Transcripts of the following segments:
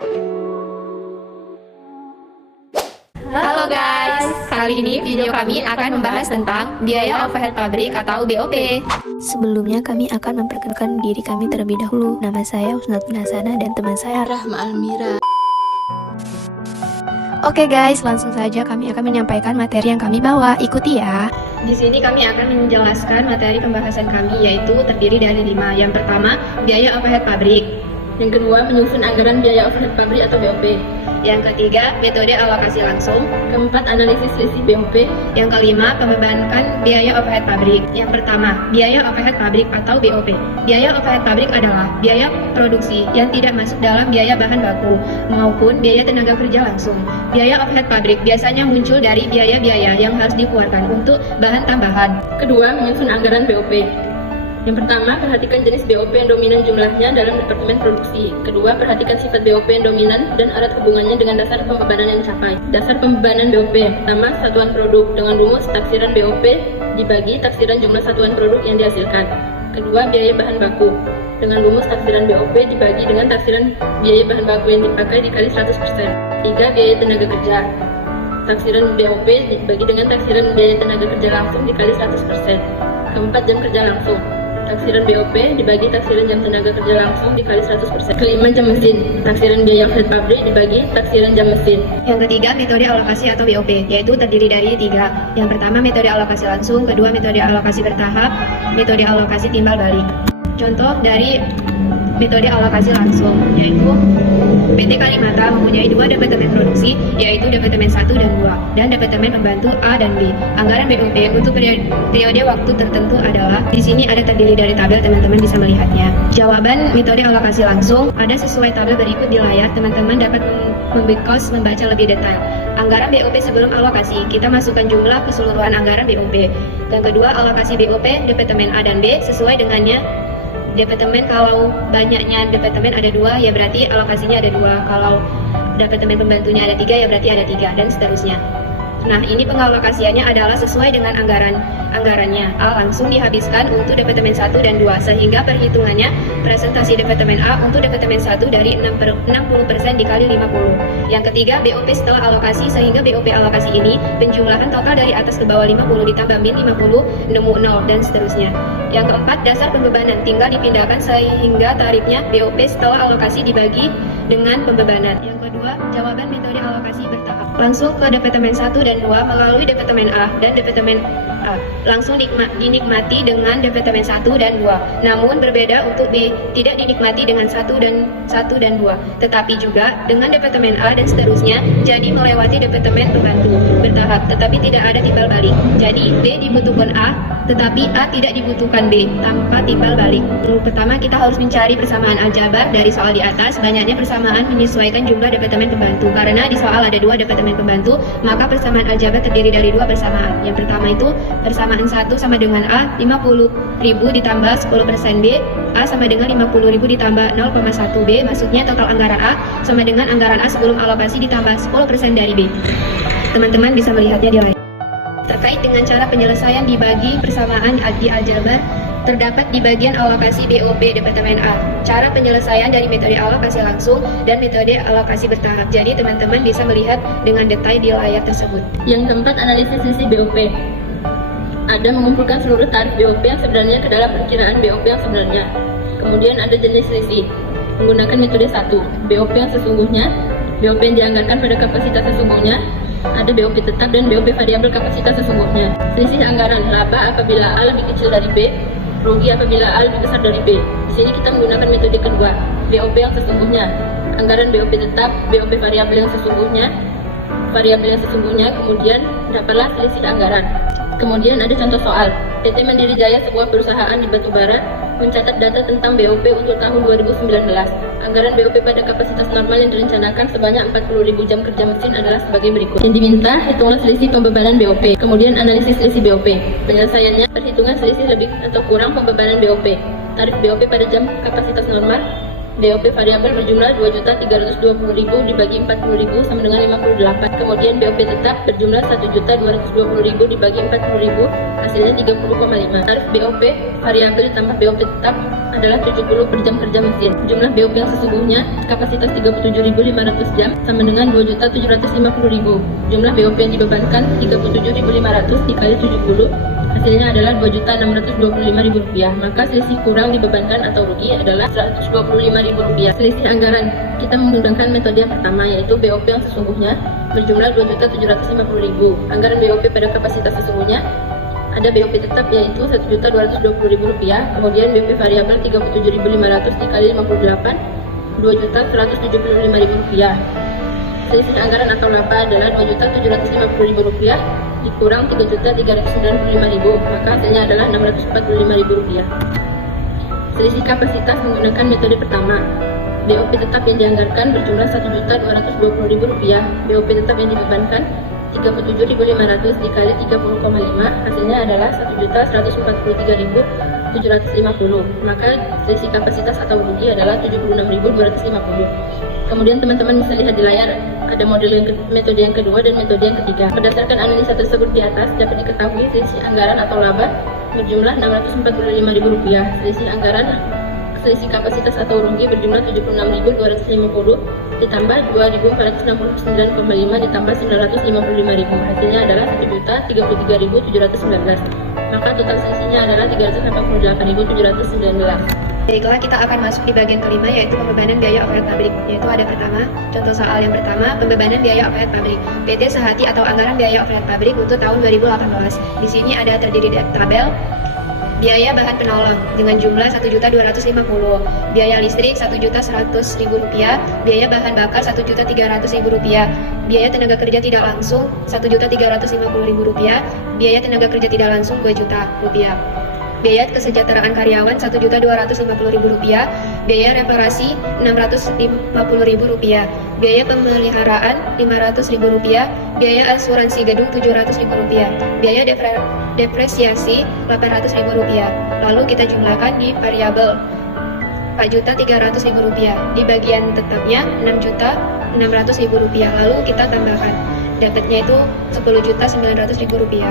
Halo guys, kali ini video kami akan membahas tentang biaya overhead pabrik atau BOP. Sebelumnya kami akan memperkenalkan diri kami terlebih dahulu. Nama saya Husnatun Hasanah dan teman saya Rahma Almira. Oke guys, langsung saja kami akan menyampaikan materi yang kami bawa. Ikuti ya. Di sini kami akan menjelaskan materi pembahasan kami, yaitu terdiri dari 5. Yang pertama, biaya overhead pabrik. Yang kedua, menyusun anggaran biaya overhead pabrik atau BOP. Yang ketiga, metode alokasi langsung. Keempat, analisis selisih BOP. Yang kelima, pembebankan biaya overhead pabrik. Yang pertama, biaya overhead pabrik atau BOP. Biaya overhead pabrik adalah biaya produksi yang tidak masuk dalam biaya bahan baku maupun biaya tenaga kerja langsung. Biaya overhead pabrik biasanya muncul dari biaya-biaya yang harus dikeluarkan untuk bahan tambahan. Kedua, menyusun anggaran BOP. Yang pertama, perhatikan jenis BOP yang dominan jumlahnya dalam departemen produksi. Kedua, perhatikan sifat BOP yang dominan dan erat hubungannya dengan dasar pembebanan yang dicapai. Dasar pembebanan BOP. Pertama, satuan produk dengan rumus taksiran BOP dibagi taksiran jumlah satuan produk yang dihasilkan. Kedua, biaya bahan baku dengan rumus taksiran BOP dibagi dengan taksiran biaya bahan baku yang dipakai dikali 100%. Tiga, biaya tenaga kerja. Taksiran BOP dibagi dengan taksiran biaya tenaga kerja langsung dikali 100%. Keempat, jam kerja langsung. Taksiran BOP dibagi taksiran jam tenaga kerja langsung dikali 100%. Kelima, jam mesin. Taksiran biaya overhead pabrik dibagi taksiran jam mesin. Yang ketiga, metode alokasi atau BOP, yaitu terdiri dari 3. Yang pertama, metode alokasi langsung. Kedua, metode alokasi bertahap. Metode alokasi timbal balik. Contoh dari metode alokasi langsung, yaitu PT Kalimata mempunyai 2 departemen produksi, yaitu departemen 1 dan 2, dan departemen pembantu A dan B. Anggaran BOP untuk periode waktu tertentu adalah, di sini ada terdiri dari tabel, teman-teman bisa melihatnya. Jawaban metode alokasi langsung ada sesuai tabel berikut di layar, teman-teman dapat membaca lebih detail. Anggaran BOP sebelum alokasi, kita masukkan jumlah keseluruhan anggaran BOP. Yang kedua, alokasi BOP departemen A dan B sesuai dengannya. Departemen, kalau banyaknya departemen ada 2, ya berarti alokasinya ada 2. Kalau departemen pembantunya ada 3, ya berarti ada 3, dan seterusnya. Nah, ini pengalokasiannya adalah sesuai dengan anggarannya. A langsung dihabiskan untuk departemen 1 dan 2, sehingga perhitungannya presentasi departemen A untuk departemen 1 dari 60% dikali 50. Yang ketiga, BOP setelah alokasi, sehingga BOP alokasi ini penjumlahan total dari atas ke bawah 50 ditambah min 50, nemu 0, dan seterusnya. Yang keempat, dasar pembebanan tinggal dipindahkan sehingga tarifnya BOP setelah alokasi dibagi dengan pembebanan. Yang kedua, jawaban metode alokasi bertahap. Langsung ke departemen 1 dan 2 melalui departemen A dan departemen A. Langsung dinikmati dengan departemen 1 dan 2. Namun berbeda untuk B, tidak dinikmati dengan 1 dan 2. Tetapi juga dengan departemen A dan seterusnya, jadi melewati departemen pembantu bertahap, tetapi tidak ada timbal balik. Jadi B dibutuhkan A, tetapi A tidak dibutuhkan B tanpa timbal balik. Pertama, kita harus mencari persamaan aljabar dari soal di atas. Banyaknya persamaan menyesuaikan jumlah departemen pembantu. Karena di soal ada 2 departemen pembantu, maka persamaan aljabar terdiri dari 2 persamaan. Yang pertama itu persamaan 1 sama dengan A 50.000 ditambah 10% B. A sama dengan 50.000 ditambah 0,1 B. Maksudnya total anggaran A sama dengan anggaran A sebelum alokasi ditambah 10% dari B. Teman-teman bisa melihatnya di layar. Terkait dengan cara penyelesaian dibagi persamaan di aljabar, terdapat di bagian alokasi BOP departemen A. Cara penyelesaian dari metode alokasi langsung dan metode alokasi bertahap. Jadi teman-teman bisa melihat dengan detail di layar tersebut. Yang keempat, analisis selisih BOP. Ada mengumpulkan seluruh tarif BOP yang sebenarnya ke dalam perkiraan BOP yang sebenarnya. Kemudian ada jenis selisih. Menggunakan metode 1, BOP yang sesungguhnya, BOP yang dianggarkan pada kapasitas sesungguhnya. Ada BOP tetap dan BOP variabel kapasitas sesungguhnya. Selisih anggaran, laba apabila A lebih kecil dari B, rugi apabila A lebih besar dari B. Di sini kita menggunakan metode kedua, BOP yang sesungguhnya. Anggaran BOP tetap, BOP variabel yang sesungguhnya, kemudian dapatlah selisih anggaran. Kemudian ada contoh soal. PT Mandiri Jaya, sebuah perusahaan di batubara, mencatat data tentang BOP untuk tahun 2019. Anggaran BOP pada kapasitas normal yang direncanakan sebanyak 40.000 jam kerja mesin adalah sebagai berikut. Yang diminta, hitunglah selisih pembebanan BOP. Kemudian analisis selisih BOP. Penyelesaiannya, perhitungan selisih lebih atau kurang pembebanan BOP. Tarif BOP pada jam kapasitas normal, BOP variabel berjumlah 2.320.000 dibagi 40.000 sama dengan 58. Kemudian BOP tetap berjumlah 1.220.000 dibagi 40.000 hasilnya 30,5. Tarif BOP variabel ditambah BOP tetap adalah 70 per jam kerja mesin. Jumlah BOP yang sesungguhnya kapasitas 37.500 jam sama dengan 2.750.000. Jumlah BOP yang dibebankan 37.500 dikali 70 hasilnya adalah Rp2.625.000. Maka selisih kurang dibebankan atau rugi adalah Rp125.000. Selisih anggaran kita menggunakan metode yang pertama, yaitu BOP yang sesungguhnya berjumlah Rp2.750.000. Anggaran BOP pada kapasitas sesungguhnya ada BOP tetap yaitu Rp1.220.000, kemudian BOP variabel Rp37.500 dikali 58 Rp2.175.000. Selisih anggaran atau laba adalah Rp2.750.000 dikurang Rp3.395.000, maka hasilnya adalah Rp645.000. Selisih kapasitas menggunakan metode pertama. BOP tetap yang dianggarkan berjumlah Rp1.220.000, BOP tetap yang dibebankan Rp37.500 dikali 30,5 hasilnya adalah Rp1.143.750, maka selisih kapasitas atau rugi adalah Rp76.250. Kemudian teman-teman bisa lihat di layar ada metode yang kedua dan metode yang ketiga. Berdasarkan analisa tersebut di atas dapat diketahui selisih anggaran atau laba berjumlah Rp645.000, selisih kapasitas atau rugi berjumlah Rp76.250 ditambah Rp2.469,5 ditambah Rp955.000, hasilnya adalah Rp1.033.719, maka total selisihnya adalah Rp388.719. Baiklah, kita akan masuk di bagian kelima, yaitu pembebanan biaya overhead pabrik. Yaitu ada pertama, contoh soal yang pertama, pembebanan biaya overhead pabrik. PT Sehati atau anggaran biaya overhead pabrik untuk tahun 2018. Di sini ada terdiri dari tabel biaya bahan penolong dengan jumlah Rp1.250.000, biaya listrik Rp1.100.000, biaya bahan bakar Rp1.300.000, biaya tenaga kerja tidak langsung Rp1.350.000, biaya tenaga kerja tidak langsung Rp2 juta, biaya kesejahteraan karyawan Rp1.250.000, biaya reparasi Rp650.000, biaya pemeliharaan Rp500.000, biaya asuransi gedung Rp700.000, biaya depresiasi Rp800.000. Lalu kita jumlahkan di variabel Rp4.300.000, di bagian tetapnya Rp6.600.000. Lalu kita tambahkan, dapatnya itu Rp10.900.000.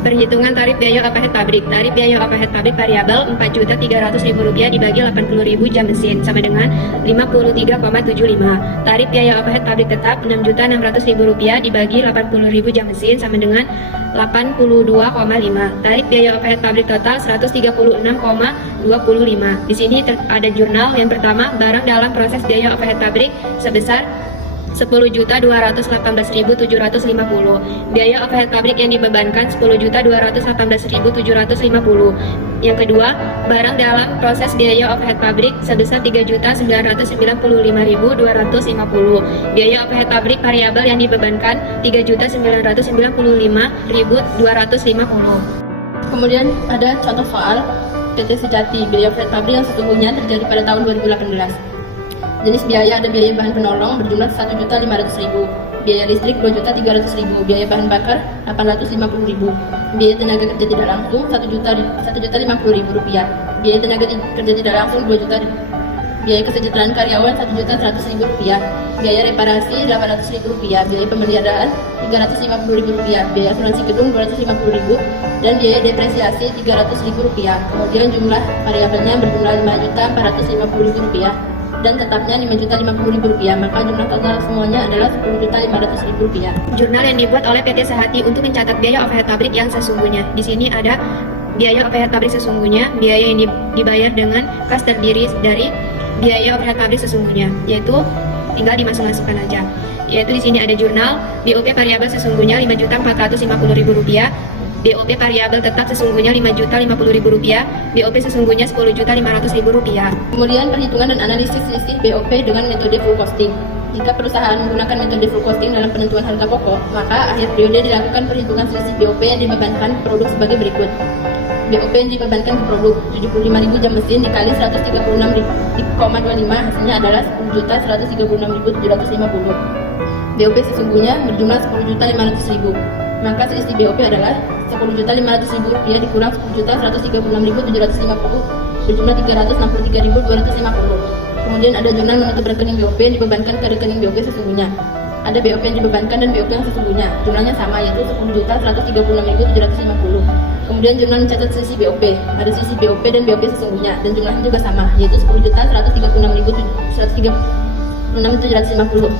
Perhitungan tarif biaya overhead pabrik. Tarif biaya overhead pabrik variabel Rp4.300.000 dibagi 80.000 jam mesin sama dengan 53,75. Tarif biaya overhead pabrik tetap Rp6.600.000 dibagi 80.000 jam mesin sama dengan 82,5. Tarif biaya overhead pabrik total 136,25. Di sini ada jurnal yang pertama, barang dalam proses biaya overhead pabrik sebesar Rp10.218.750. Biaya overhead pabrik yang dibebankan Rp10.218.750. Yang kedua, barang dalam proses biaya overhead pabrik sebesar Rp3.995.250. Biaya overhead pabrik variabel yang dibebankan Rp3.995.250. Kemudian ada contoh soal PT Sejati, biaya overhead pabrik yang sesungguhnya terjadi pada tahun 2018. Jenis biaya ada biaya bahan penolong berjumlah Rp1.500.000, biaya listrik Rp2.300.000, biaya bahan bakar Rp850.000, biaya tenaga kerja tidak langsung Rp1.050.000, biaya tenaga kerja tidak langsung Rp2 juta, biaya kesejahteraan karyawan Rp1.100.000, biaya reparasi Rp800.000, biaya pemeliharaan Rp350.000, biaya asuransi gedung Rp250.000, dan biaya depresiasi Rp300.000. Kemudian jumlah variabelnya berjumlah Rp5.450.000 dan tetapnya Rp5.050.000, maka jumlah total semuanya adalah Rp10.500.000. Jurnal yang dibuat oleh PT Sehati untuk mencatat biaya overhead pabrik yang sesungguhnya. Di sini ada biaya overhead pabrik sesungguhnya, biaya yang dibayar dengan kas terdiri dari biaya overhead pabrik sesungguhnya, yaitu tinggal dimasuk-masukkan aja. Yaitu di sini ada jurnal BOP variabel sesungguhnya Rp5.450.000, BOP variabel tetap sesungguhnya Rp5.050.000, BOP sesungguhnya Rp10.500.000. Kemudian perhitungan dan analisis selisih BOP dengan metode full costing. Jika perusahaan menggunakan metode full costing dalam penentuan harga pokok, maka akhir periode dilakukan perhitungan selisih BOP yang dibebankan ke produk sebagai berikut. BOP yang dibebankan ke produk 75.000 jam mesin dikali 136,25 hasilnya adalah Rp10.136.750. BOP sesungguhnya berjumlah Rp10.500.000. Maka selisih BOP adalah Rp10.500.000 dikurang Rp10.136.750 berjumlah Rp363.250. Kemudian ada jurnal menutup rekening BOP yang dibebankan ke rekening BOP sesungguhnya. Ada BOP yang dibebankan dan BOP yang sesungguhnya. Jumlahnya sama, yaitu 10.136.750. Kemudian jurnal mencatat selisih BOP. Ada selisih BOP dan BOP sesungguhnya, dan jumlahnya juga sama, yaitu 10.136.750.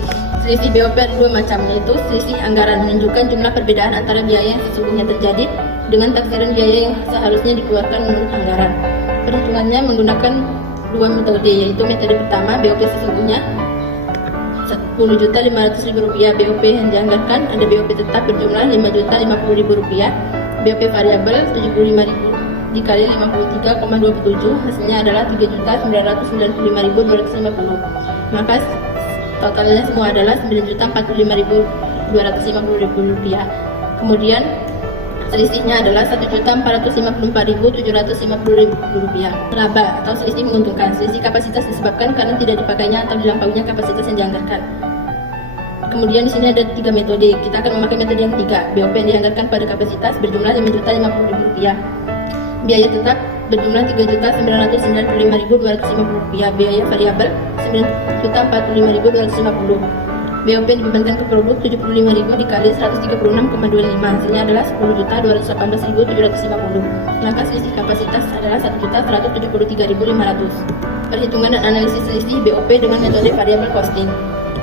Selisih BOP ada dua macam, yaitu selisih anggaran menunjukkan jumlah perbedaan antara biaya yang sesungguhnya terjadi dengan taksiran biaya yang seharusnya dikeluarkan menurut anggaran. Perhitungannya menggunakan dua metode, yaitu metode pertama BOP sesungguhnya Rp10.500.000 BOP yang dianggarkan, ada BOP tetap berjumlah Rp5.050.000, BOP variabel Rp75.000 dikali 53,27, hasilnya adalah Rp3.995.250. Maka totalnya semua adalah Rp9.045.250. Kemudian selisihnya adalah Rp1.454.750. Laba atau selisih menguntungkan. Selisih kapasitas disebabkan karena tidak dipakainya atau dilampauinya kapasitas yang dianggarkan. Kemudian di sini ada 3 metode. Kita akan memakai metode yang 3. BOP yang dianggarkan pada kapasitas berjumlah Rp5.050.000. Biaya tetap berjumlah Rp3.995.250. Biaya variabel Rp9.045.250. BOP dibebankan ke produk Rp75.000 dikali 136,25, hasilnya adalah Rp10.218.750. Maka selisih kapasitas adalah Rp1.173.500. Perhitungan dan analisis selisih BOP dengan metode variable costing.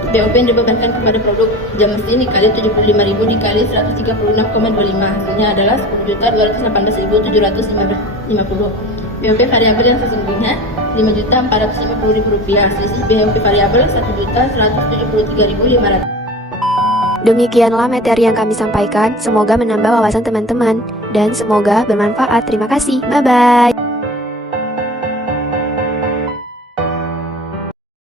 BOP yang dibebankan kepada produk jam mesin dikali Rp75.000 dikali 136,25, hasilnya adalah Rp10.218.750. BOP variabel yang sesungguhnya Rp5.450.000. Selisih BOP variabel Rp1.173.500. Demikianlah materi yang kami sampaikan. Semoga menambah wawasan teman-teman dan semoga bermanfaat. Terima kasih. Bye-bye.